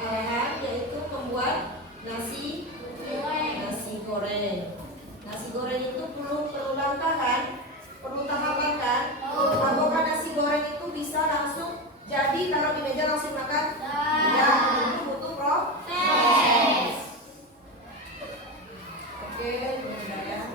arahan, yaitu membuat nasi goreng. Nasi goreng itu perlu langkah kan? Perlu tahapan kan? Apakah nasi goreng itu bisa langsung jadi taruh di meja langsung makan? Ya, itu butuh proses. Oke, kemudian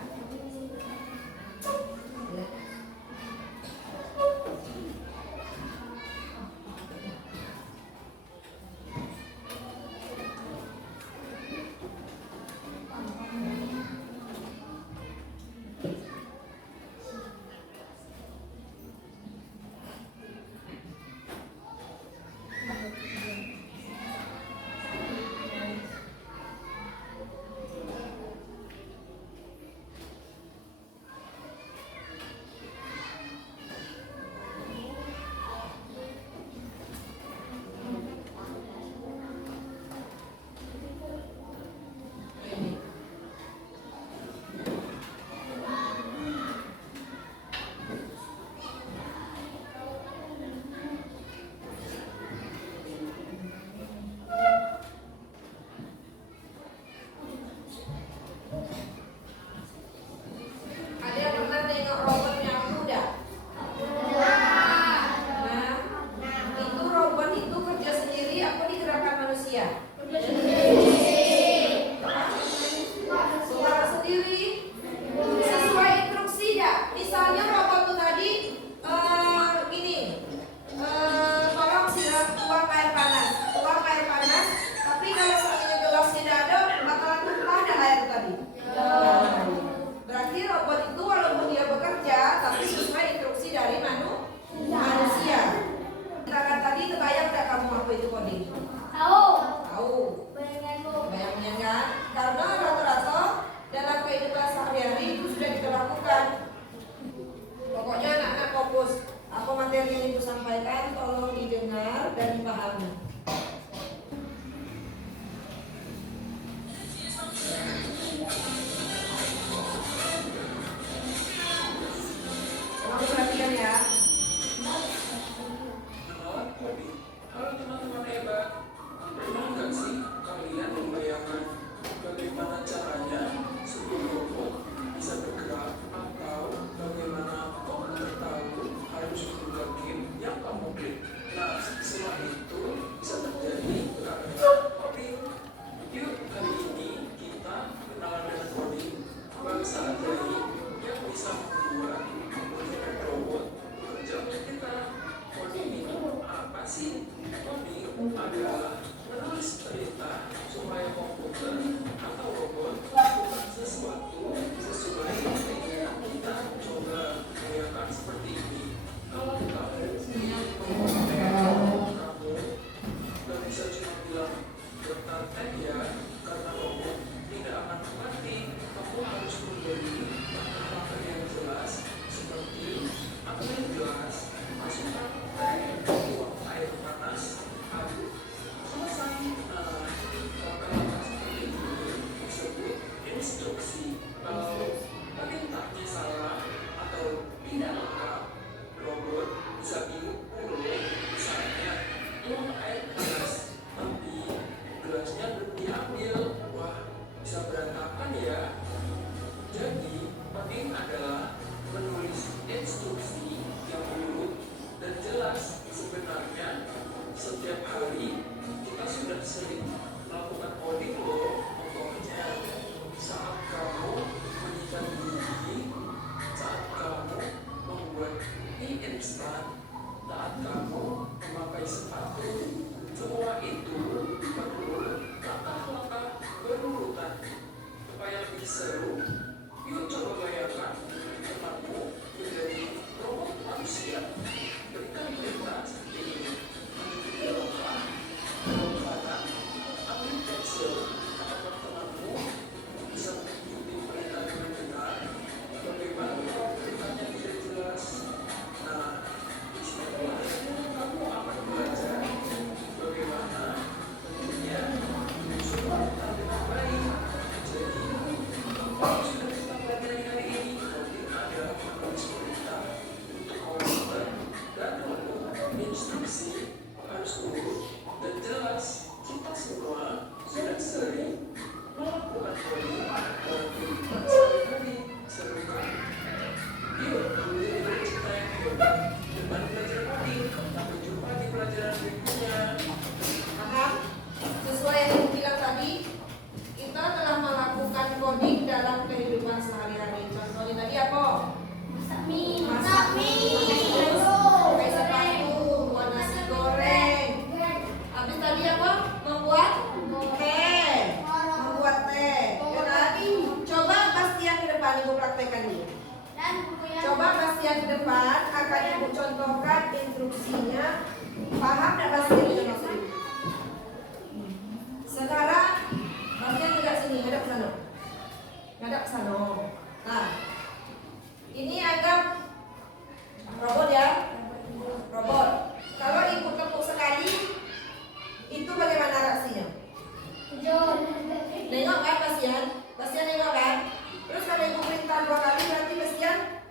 Bastian nengok kan? Terus kalau ibu perintah 2 kali berarti Bastian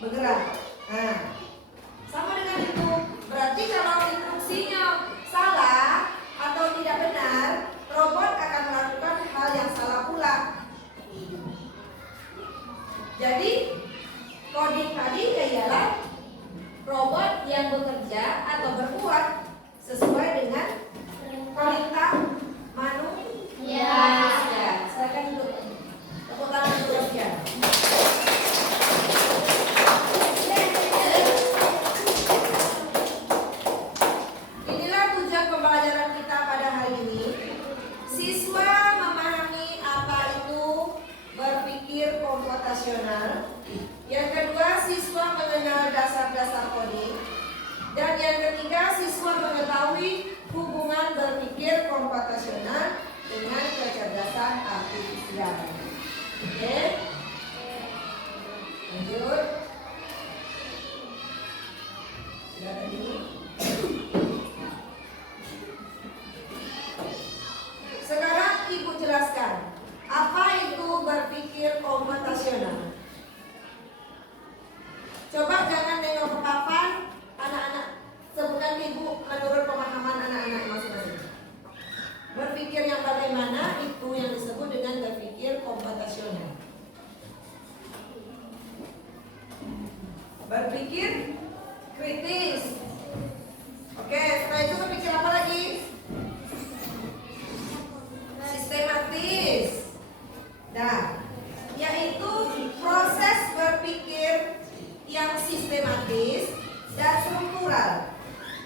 bergerak. Nah, sama dengan itu. Berarti kalau instruksinya salah atau tidak benar, robot akan melakukan hal yang salah pula. Jadi coding tadi ialah robot yang bekerja atau berbuat sesuai dengan perintah manusia. Silakan duduk. Tepuk tangan untuk Bastian. Inilah tujuan pembelajaran kita pada hari ini. Siswa memahami apa itu berpikir komputasional. Yang kedua, siswa mengenal dasar-dasar coding. Dan yang ketiga, siswa mengetahui hubungan berpikir komputasional dengan kecerdasan artifisial. Oke? Lanjut. Sudah tadi. Sekarang Ibu jelaskan, apa itu berpikir komputasional? Coba jangan nengok ke papan, anak-anak. Sebutkan Ibu menurut pemahaman anak-anak masing-masing. Berpikir yang bagaimana itu yang disebut dengan berpikir komputasional. Berpikir kritis. Oke, setelah itu berpikir apa lagi? Sistematis. Nah, yaitu proses berpikir yang sistematis dan struktural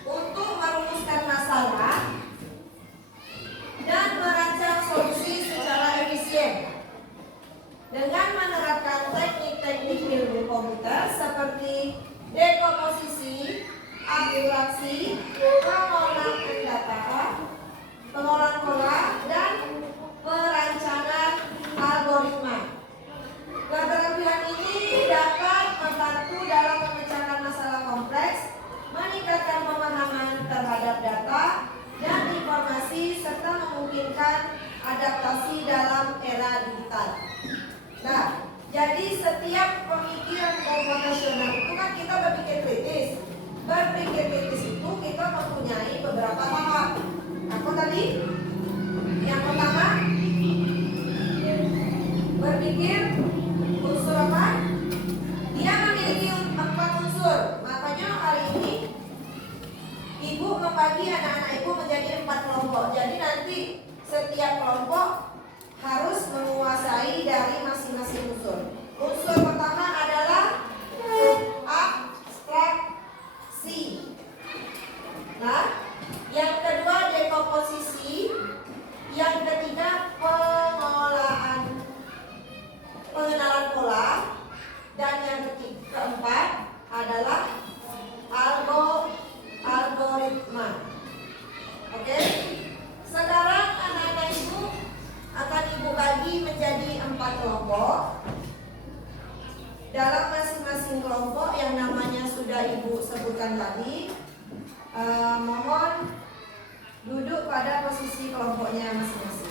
untuk merumuskan masalah dan merancang solusi secara efisien dengan menerapkan teknik-teknik ilmu komputer seperti dekomposisi, abstraksi, pengolahan data, pengolahan pola, dan perancangan algoritma. Keterampilan ini dapat membantu dalam memecahkan masalah kompleks, meningkatkan pemahaman terhadap data dan informasi, serta memungkinkan adaptasi dalam era digital. Nah, jadi setiap pemikiran komputasional itu kan kita berpikir kritis. Berpikir kritis itu kita mempunyai beberapa tahap. Apa tadi? Yang pertama, berpikir unsur apa? Dia memiliki 4 unsur. Makanya hari ini Ibu membagi anak-anak Ibu menjadi 4 kelompok. Jadi nanti setiap kelompok harus menguasai dari masing-masing unsur. Unsur pertama adalah abstraksi. Nah, yang kedua dekomposisi. Yang ketiga pengenalan pola. Dan yang keempat adalah algoritma. Oke? Sekarang anak-anak Ibu akan Ibu bagi menjadi 4 kelompok. Dalam masing-masing kelompok yang namanya sudah Ibu sebutkan tadi, mohon duduk pada posisi kelompoknya masing-masing.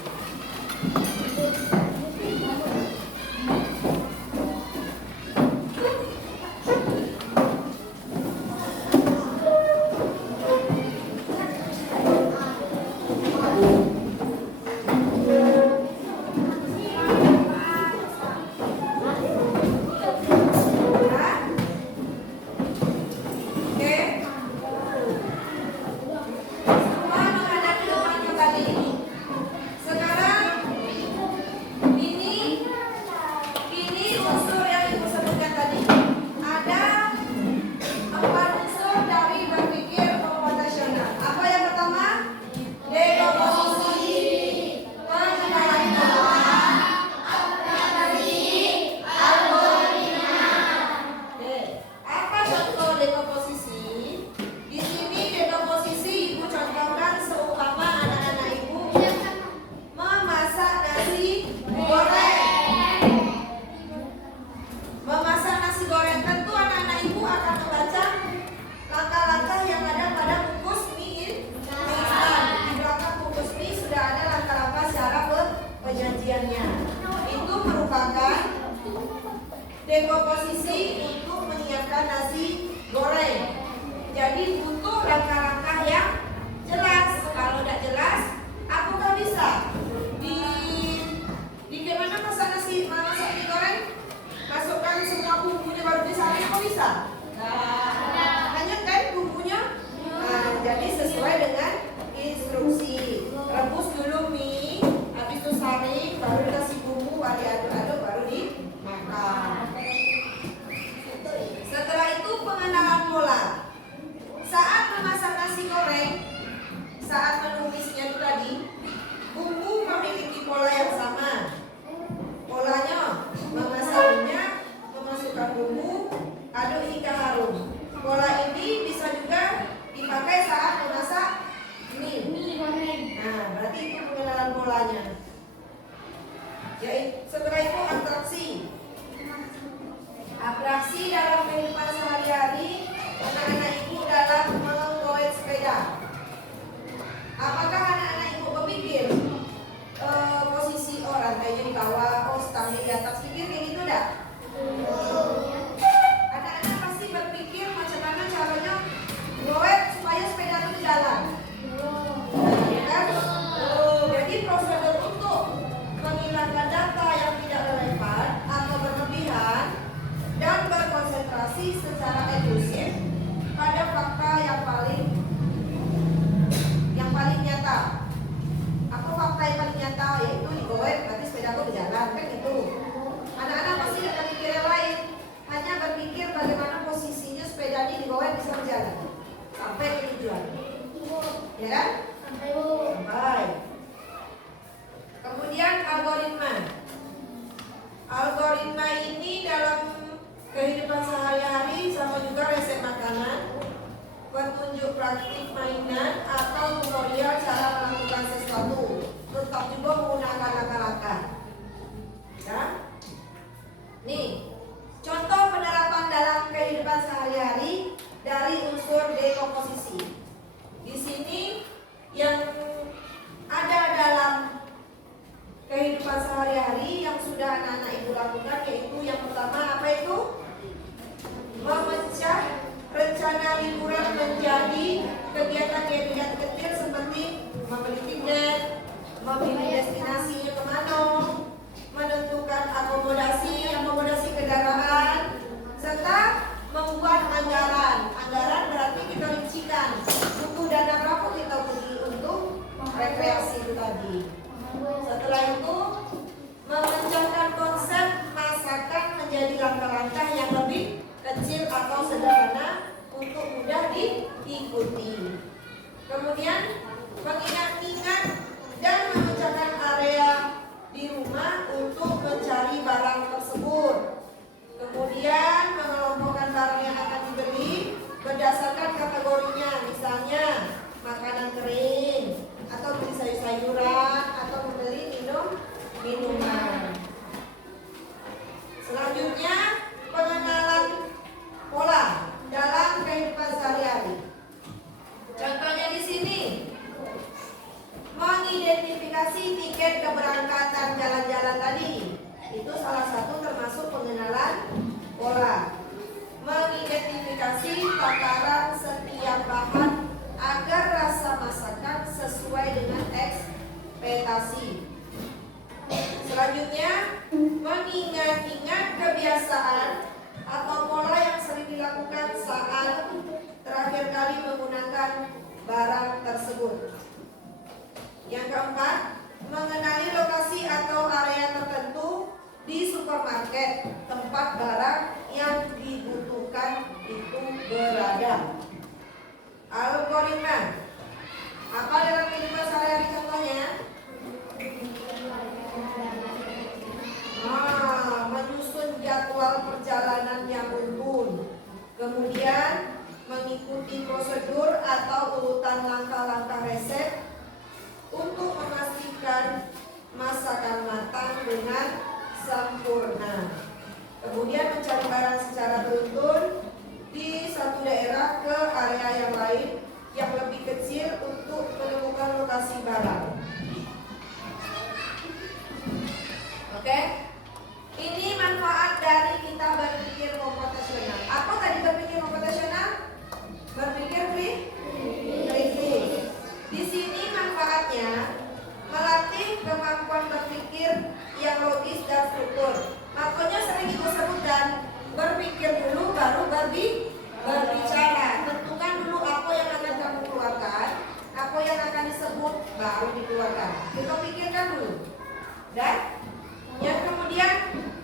dekomposisi untuk menyiapkan nasi goreng. Jadi butuh langkah-langkah yang jelas. Kalau tidak jelas, apakah bisa di gimana masak nasi goreng? Masukkan semua bumbunya baru disaring, kok bisa? Hanya kan bumbunya. Nah, jadi sesuai dengan instruksi. Rebus dulu mie, habis itu saring, baru dikasih bumbu, baru diaduk-aduk, baru dimakan. Setelah itu pengenalan pola. Saat memasak nasi goreng, saat menumisnya itu tadi, bumbu memiliki pola yang sama. Polanya memasak minyak, memasukkan bumbu, aduk hingga harum. Pola ini bisa juga dipakai saat memasak mie goreng. Nah, berarti itu pengenalan polanya. Setelah itu atraksi dalam kehidupan sehari-hari anak-anak ibu dalam menggoyang sepeda. Apakah anak-anak ibu berpikir posisi orang kayaknya di bawah, stangnya di atas, pikir kayak gitu enggak? Anak-anak pasti berpikir macam mana caranya goyang supaya sepeda itu jalan. Jadi prosedur untuk menghilangkan data yang tidak relevan atau berlebihan dan berkonsentrasi secara eksklusif pada fakta yang paling nyata. Apa fakta yang paling nyata? Yaitu digoyang berarti sepeda itu berjalan, kan gitu. Anak-anak pasti tidak berpikir yang lain, hanya berpikir bagaimana posisinya sepeda ini digoyang bisa berjalan sampai ke tujuan. Ya kan? Sampai. Kemudian algoritma ini dalam kehidupan sehari-hari sama juga resep makanan, petunjuk praktik mainan atau tutorial cara melakukan sesuatu, tetap juga menggunakan langkah-langkah. Ya. Nih, contoh penerapan dalam kehidupan sehari-hari dari unsur dekomposisi. Di sini yang ada dalam kehidupan sehari-hari yang sudah anak-anak ibu lakukan, yaitu yang pertama apa itu? Memecah rencana liburan menjadi kegiatan-kegiatan kecil seperti membeli tiket, memilih destinasinya kemana, menentukan akomodasi kendaraan, serta membuat anggaran. Anggaran berarti kita rincikan butuh dana berapa kita pergi untuk rekreasi itu tadi. Setelah itu mengencangkan konsep masakan menjadi langkah-langkah yang lebih kecil atau sederhana untuk mudah diikuti. Kemudian mengingat-ingat dan memecahkan area di rumah untuk mencari barang tersebut. Kemudian mengelompokkan barang yang akan dibeli berdasarkan kategorinya, misalnya makanan kering, atau beli sayur-sayuran, atau membeli minuman. Selanjutnya pengenalan pola dalam kehidupan sehari-hari. Contohnya di sini, mengidentifikasi tiket keberangkatan jalan-jalan tadi. Itu salah satu termasuk pengenalan pola. Mengidentifikasi takaran setiap bahan agar rasa masakan sesuai dengan ekspektasi. Selanjutnya, mengingat-ingat kebiasaan atau pola yang sering dilakukan saat terakhir kali menggunakan barang tersebut. Yang keempat, mengenali lokasi atau area tertentu di supermarket tempat barang yang dibutuhkan itu berada. Algoritma. Apa dalam kehidupan sehari-hari contohnya? Menyusun jadwal perjalanan yang runtun. Kemudian mengikuti prosedur atau urutan langkah-langkah resep untuk memastikan masakan matang dengan sempurna. Kemudian mencari barang secara beruntun di satu daerah ke area yang lain yang lebih kecil untuk menemukan lokasi barang. Oke? Ini manfaat dari kita keempatnya, melatih kemampuan berpikir yang logis dan struktur. Makanya sering ibu sebutkan, berpikir dulu baru berbicara. Tentukan dulu apa yang akan kamu keluarkan, apa yang akan disebut baru dikeluarkan. Kita pikirkan dulu. Dan yang kemudian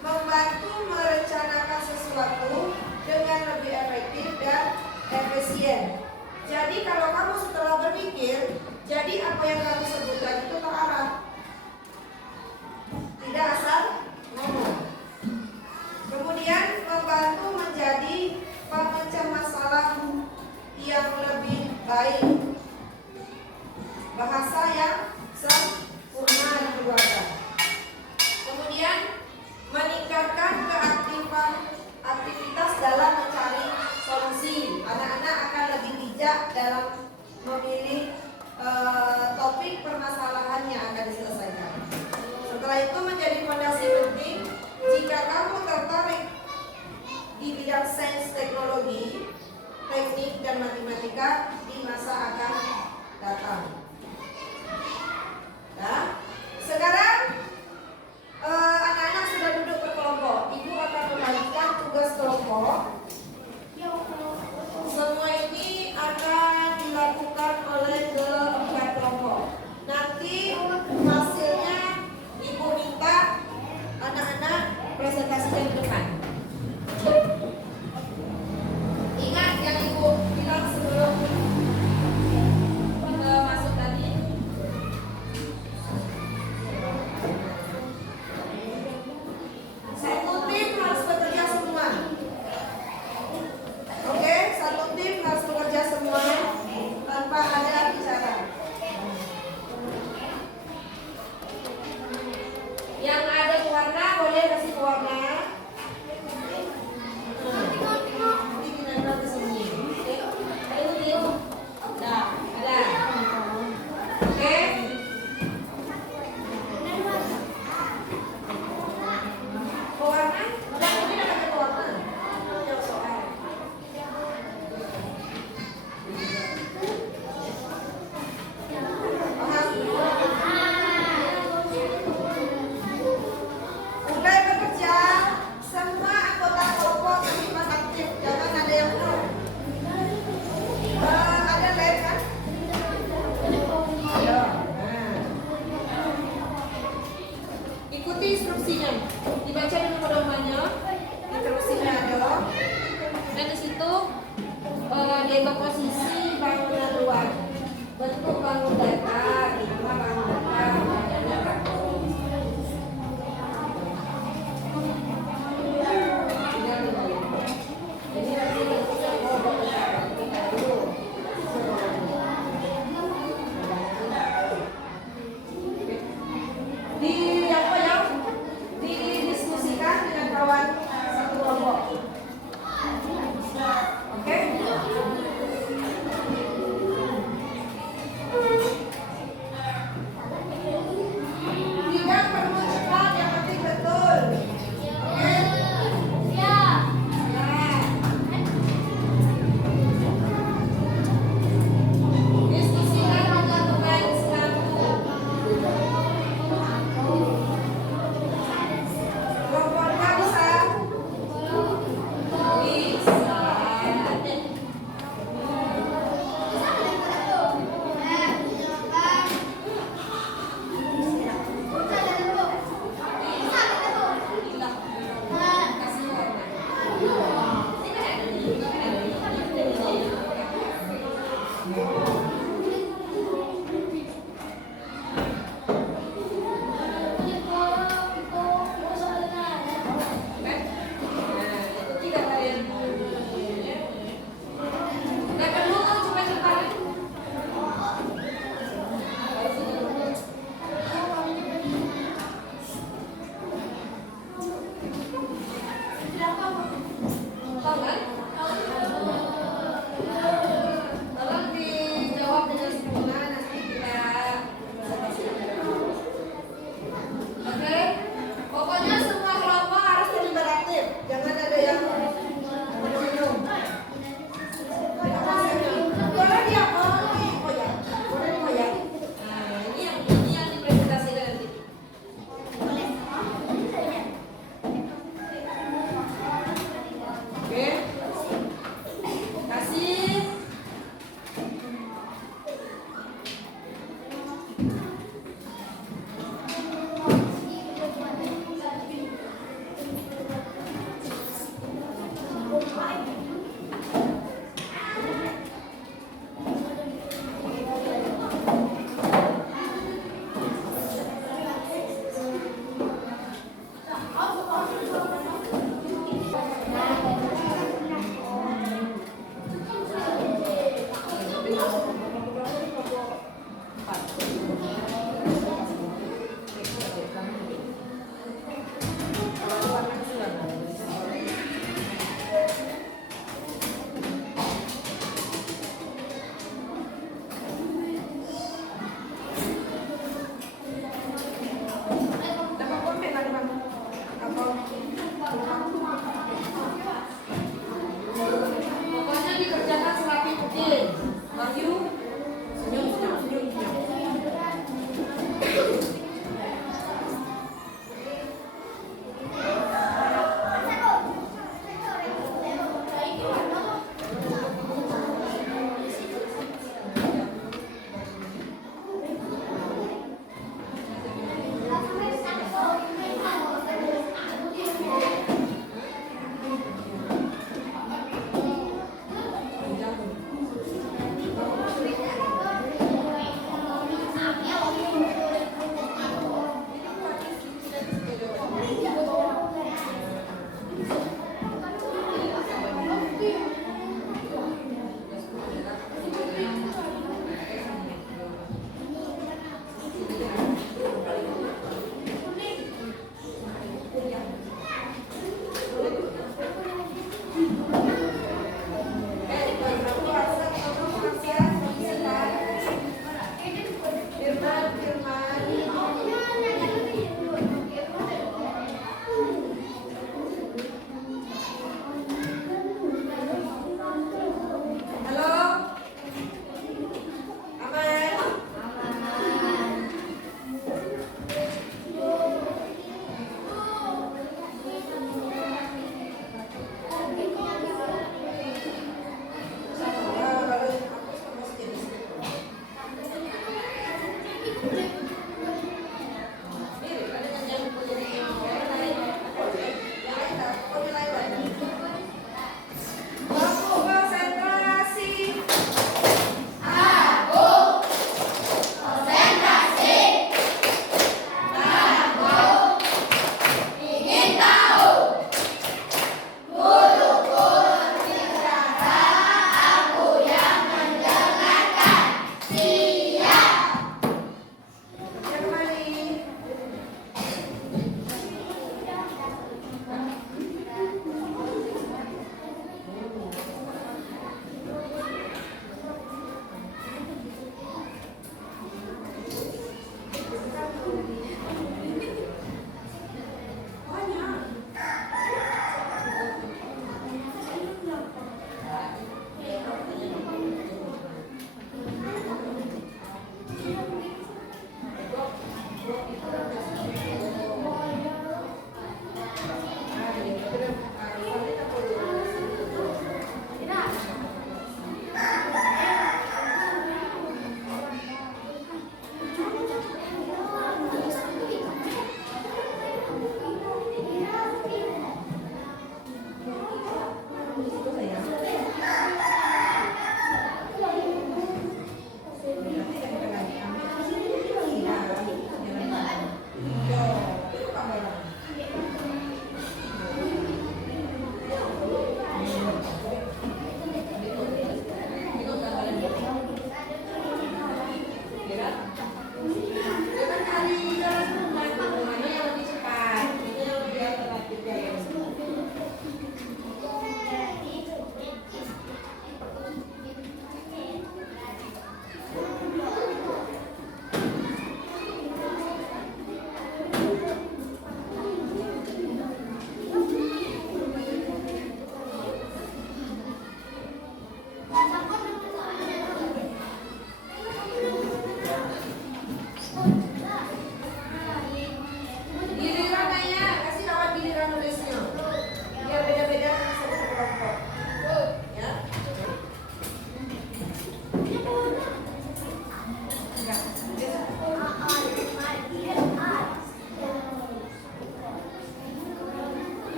membantu merencanakan sesuatu dengan lebih efektif dan efisien. Jadi kalau kamu setelah berpikir, jadi apa yang kamu sebutkan itu terarah, tidak asal ngomong. Kemudian membantu menjadi pemecah masalah yang lebih baik, bahasa yang sempurna dikeluarkan. Kemudian meningkatkan aktivitas dalam mencari solusi. Anak-anak akan lebih bijak dalam memilih topik permasalahan yang akan diselesaikan. Setelah itu menjadi fondasi penting jika kamu tertarik di bidang sains, teknologi, teknik, dan matematika di masa akan datang. Nah, sekarang anak-anak sudah duduk berkelompok. Ibu akan membagikan tugas kelompok. Semua ini akan dilakukan oleh keempat kelompok. Nanti hasilnya ibu minta anak-anak presentasikan di depan. Ingat yang ibu bilang sebelum kita masuk tadi. Satu tim harus bekerja semua. Oke, satu tim harus bekerja semua tanpa ada bicara. Yang ada warna boleh kasih warna. Nanti kita ke sini. Ayo. Dah, ada. Oke. Warna, udah mungkin ada satu warna. Yang soal. Mulai bekerja, semua anggota kelompok terlibat aktif, jangan ada yang belum. Ada lain kan? Ayo. Ikuti instruksinya, dibaca dulu pedomannya, instruksinya ada. Dan di situ diatur posisi bangunan luar, bentuk bangun datar, nama bangun datar, dan rakor. Jadi nanti kita mau kita dulu. Di apa ya? Didiskusikan dengan kawan satu kelompok. Oke? Empat.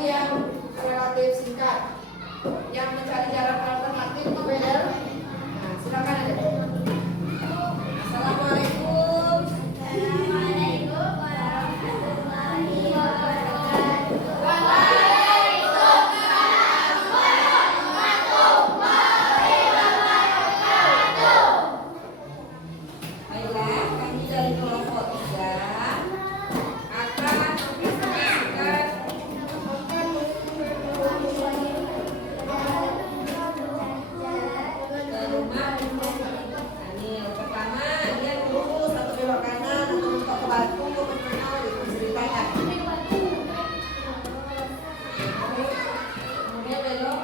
yang relatif singkat. Yang mencari jarak alternatif itu beda. Nah, silakan ada. Assalamualaikum. Assalamualaikum warahmatullahi wabarakatuh. Baiklah, kami dari kelompok 3 akan mempresentasikan ke rumah. Nah, ini yang pertama, dia lurus atau belok kanan atau mentok ke batu atau kemana gitu ceritanya. Kemudian belok.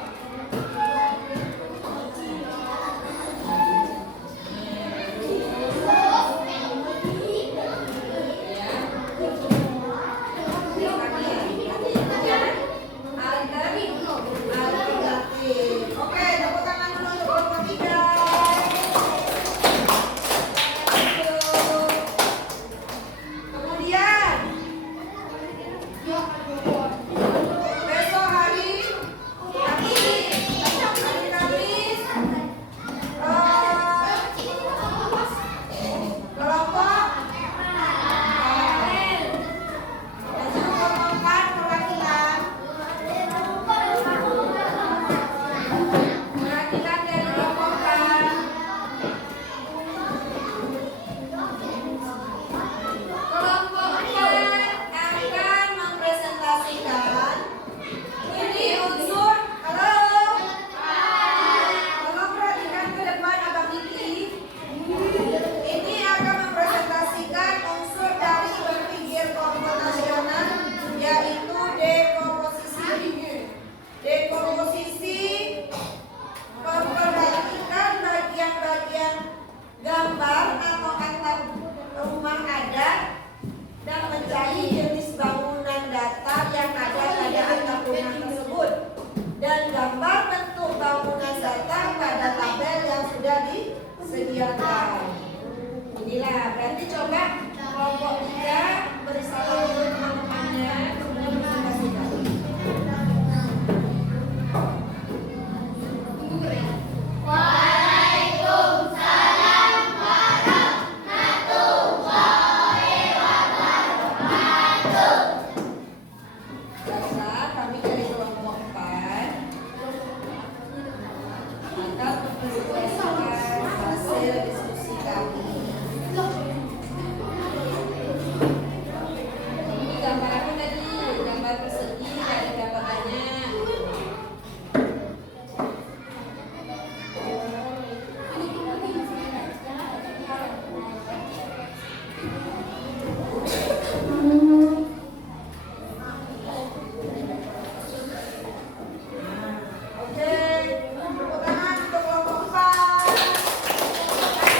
Oke, tepuk tangan dulu untuk kelompok 3. Kemudian besok hari Kamis, kelompok dan kelompok 4 perwakilan dari kelompok 4. Kelompok 4 akan mempresentasikan ini unsur. Halo, tolong perhatikan ke depan Abang Diki. Ini akan mempresentasikan unsur dari berpikir komputasional, yaitu dekomposisi. Dekomposisi memperhatikan bagian-bagian gambar atau atap rumah adat dan mencari jenis bangunan datar yang ada pada atap rumah tersebut dan gambar bentuk bangunan datar pada tabel yang sudah disediakan. Inilah, berarti coba kelompok 3 beri salam untuk teman-temannya sebelum presentasikan. Waalaikumsalam warahmatullahi wabarakatuh. Baiklah, kami dari kelompok 4 akan mempresentasikan hasil diskusi kami. Ini gambar apa tadi? Gambar persegi dari gambar banyak. Oke, tepuk tangan untuk kelompok 4.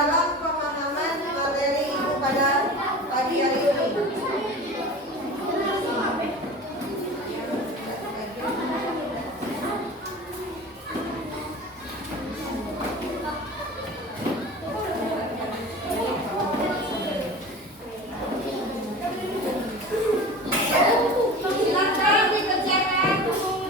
dalam pemahaman materi Ibu pada pagi hari ini. Silakan dikerjakan. Ibu.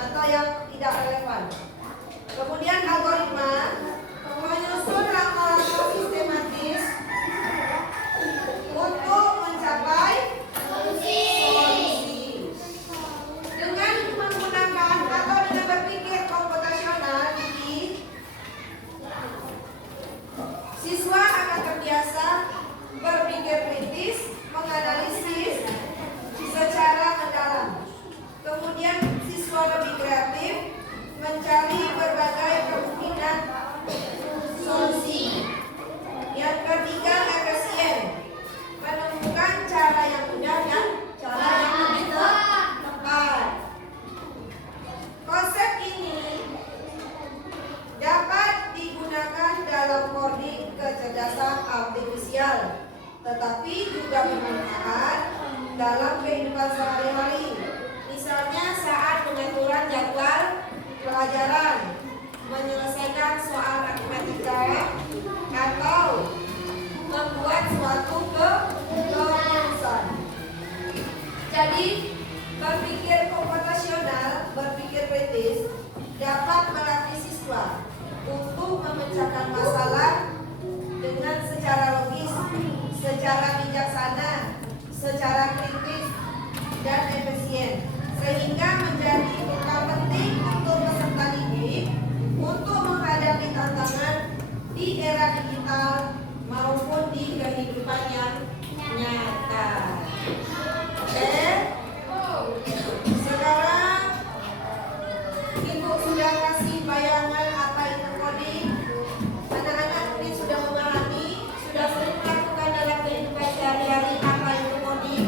atau yang tidak relevan. Kemudian algoritma menyusun langkah-langkah sistematis untuk mencapai solusi. Dengan menggunakan atau dengan berpikir komputasional, siswa akan terbiasa berpikir kritis, menganalisis secara mendalam. Kemudian siswa lebih kreatif, mencari berbagai kemungkinan solusi. Yang ketiga, efisien, menemukan cara yang mudah dan cara yang lebih tepat. Konsep ini dapat digunakan dalam coding kecerdasan artifisial, tetapi juga bermanfaat dalam kehidupan sehari-hari. Misalnya saat pengaturan jadwal pelajaran, menyelesaikan soal matematika, atau membuat suatu keputusan. Jadi, berpikir komputasional, berpikir kritis dapat melatih siswa untuk memecahkan masalah dengan secara logis, secara bijaksana, secara kritis, dan efisien, sehingga menjadi bekal penting untuk peserta didik untuk menghadapi tantangan di era digital maupun di kehidupan yang nyata. Oke, sekarang Ibu sudah kasih bayangan apa itu coding. Anak-anak mungkin sudah memahami, sudah sering melakukan dalam kehidupan sehari-hari apa itu coding.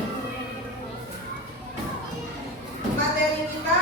Materi kita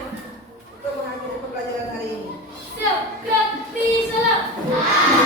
untuk mengakhiri pembelajaran hari ini. Siap, gerak, salam.